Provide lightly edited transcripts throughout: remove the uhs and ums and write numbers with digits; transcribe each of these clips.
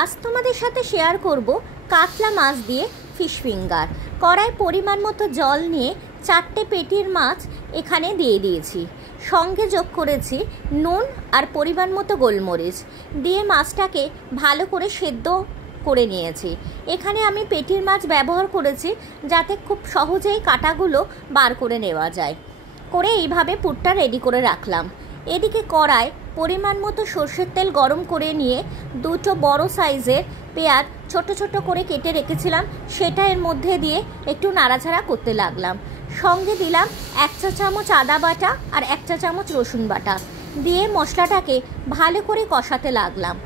আজ তোমাদের সাথে শেয়ার করব কাতলা মাছ দিয়ে ফিশ ফিঙ্গার। কড়াই পরিমাণ মতো জল নিয়ে 4টে পেটির মাছ এখানে দিয়ে দিয়েছি। সঙ্গে যোগ করেছি নুন আর পরিমাণ মতো গোলমরিচ দিয়ে মাছটাকে ভালো করে সেদ্ধ করে নিয়েছি। এখানে আমি পেটির মাছ ব্যবহার করেছি যাতে খুব সহজেই কাঁটাগুলো বার করে নেওয়া যায়। করে এইভাবে পুরটা রেডি করে রাখলাম। এদিকে কড়ায় পরিমাণ মতো সর্ষের তেল গরম করে নিয়ে 2টো বড় সাইজের পেঁয়াজ ছোট ছোট করে কেটে রেখেছিলাম, সেটা এর মধ্যে দিয়ে একটু নাড়াচাড়া করতে লাগলাম। সঙ্গে দিলাম 1 চা চামচ আদা বাটা আর 1 চা চামচ রসুন বাটা দিয়ে মশলাটাকে ভালো করে কষাতে লাগলাম।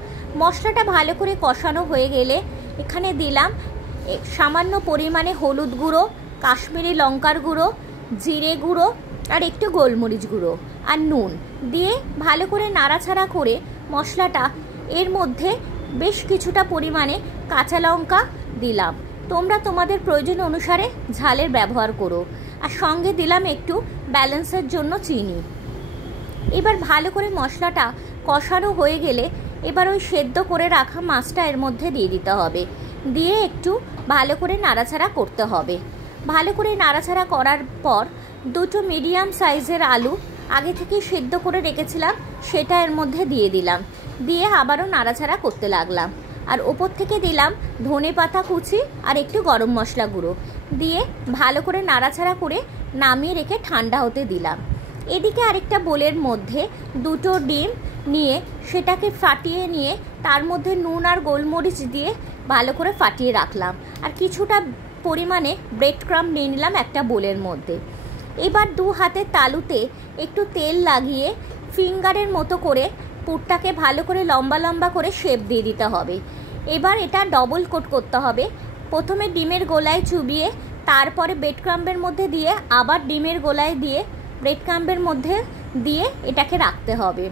মশলাটা ভালো করে কষানো হয়ে গেলে এখানে দিলাম সামান্য পরিমাণে হলুদ গুঁড়ো, কাশ্মীরি লঙ্কার গুঁড়ো, জিরে গুঁড়ো আর একটু গোলমরিচ গুঁড়ো আর নুন দিয়ে ভালো করে নাড়াচাড়া করে মশলাটা এর মধ্যে বেশ কিছুটা পরিমাণে কাঁচা লঙ্কা দিলাম। তোমরা তোমাদের প্রয়োজন অনুসারে ঝালের ব্যবহার করো। আর সঙ্গে দিলাম একটু ব্যালেন্সের জন্য চিনি। এবার ভালো করে মশলাটা কষানো হয়ে গেলে এবার ওই সেদ্ধ করে রাখা মাছটা এর মধ্যে দিয়ে দিতে হবে, দিয়ে একটু ভালো করে নাড়াচাড়া করতে হবে। ভালো করে নাড়াচাড়া করার পর 2টো মিডিয়াম সাইজের আলু আগে থেকে সেদ্ধ করে রেখেছিলাম সেটা এর মধ্যে দিয়ে দিলাম, দিয়ে আবারও নাড়াচাড়া করতে লাগলাম। আর ওপর থেকে দিলাম ধনে পাতা কুচি আর একটু গরম মশলা গুঁড়ো দিয়ে ভালো করে নাড়াচাড়া করে নামিয়ে রেখে ঠান্ডা হতে দিলাম। এদিকে আরেকটা বোলের মধ্যে 2টো ডিম নিয়ে সেটাকে ফাটিয়ে নিয়ে তার মধ্যে নুন আর গোলমরিচ দিয়ে ভালো করে ফাটিয়ে রাখলাম। আর কিছুটা পরিমাণে ব্রেড ক্রাম্ব নিয়ে নিলাম একটা বোলের মধ্যে। এবার 2 হাতের তালুতে একটু তেল লাগিয়ে ফিঙ্গারের মতো করে পুরটাকে ভালো করে লম্বা লম্বা করে শেপ দিয়ে দিতে হবে। এবার এটা ডবল কোট করতে হবে। প্রথমে ডিমের গোলায় চুবিয়ে তারপরে ব্রেড ক্রাম্বের মধ্যে দিয়ে আবার ডিমের গোলায় দিয়ে ব্রেড ক্রাম্বের মধ্যে দিয়ে এটাকে রাখতে হবে।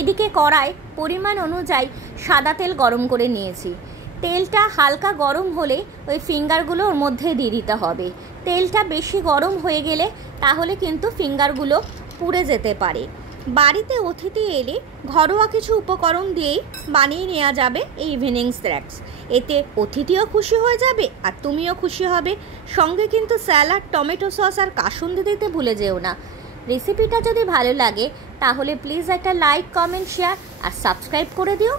এদিকে কড়াই পরিমাণ অনুযায়ী সাদা তেল গরম করে নিয়েছি। তেলটা হালকা গরম হলে ওই ফিঙ্গারগুলো ওর মধ্যে দিয়ে দিতে হবে। তেলটা বেশি গরম হয়ে গেলে তাহলে কিন্তু ফিঙ্গারগুলো পুড়ে যেতে পারে। বাড়িতে অতিথি এলে ঘরোয়া কিছু উপকরণ দিয়েই বানিয়ে নেওয়া যাবে এই ইভিনিং স্ন্যাক্স। এতে অতিথিও খুশি হয়ে যাবে আর তুমিও খুশি হবে। সঙ্গে কিন্তু স্যালাড, টমেটো সস আর কাসুন্দি দিতে ভুলে যেও না। রেসিপিটা যদি ভালো লাগে তাহলে প্লিজ একটা লাইক, কমেন্ট, শেয়ার আর সাবস্ক্রাইব করে দিও।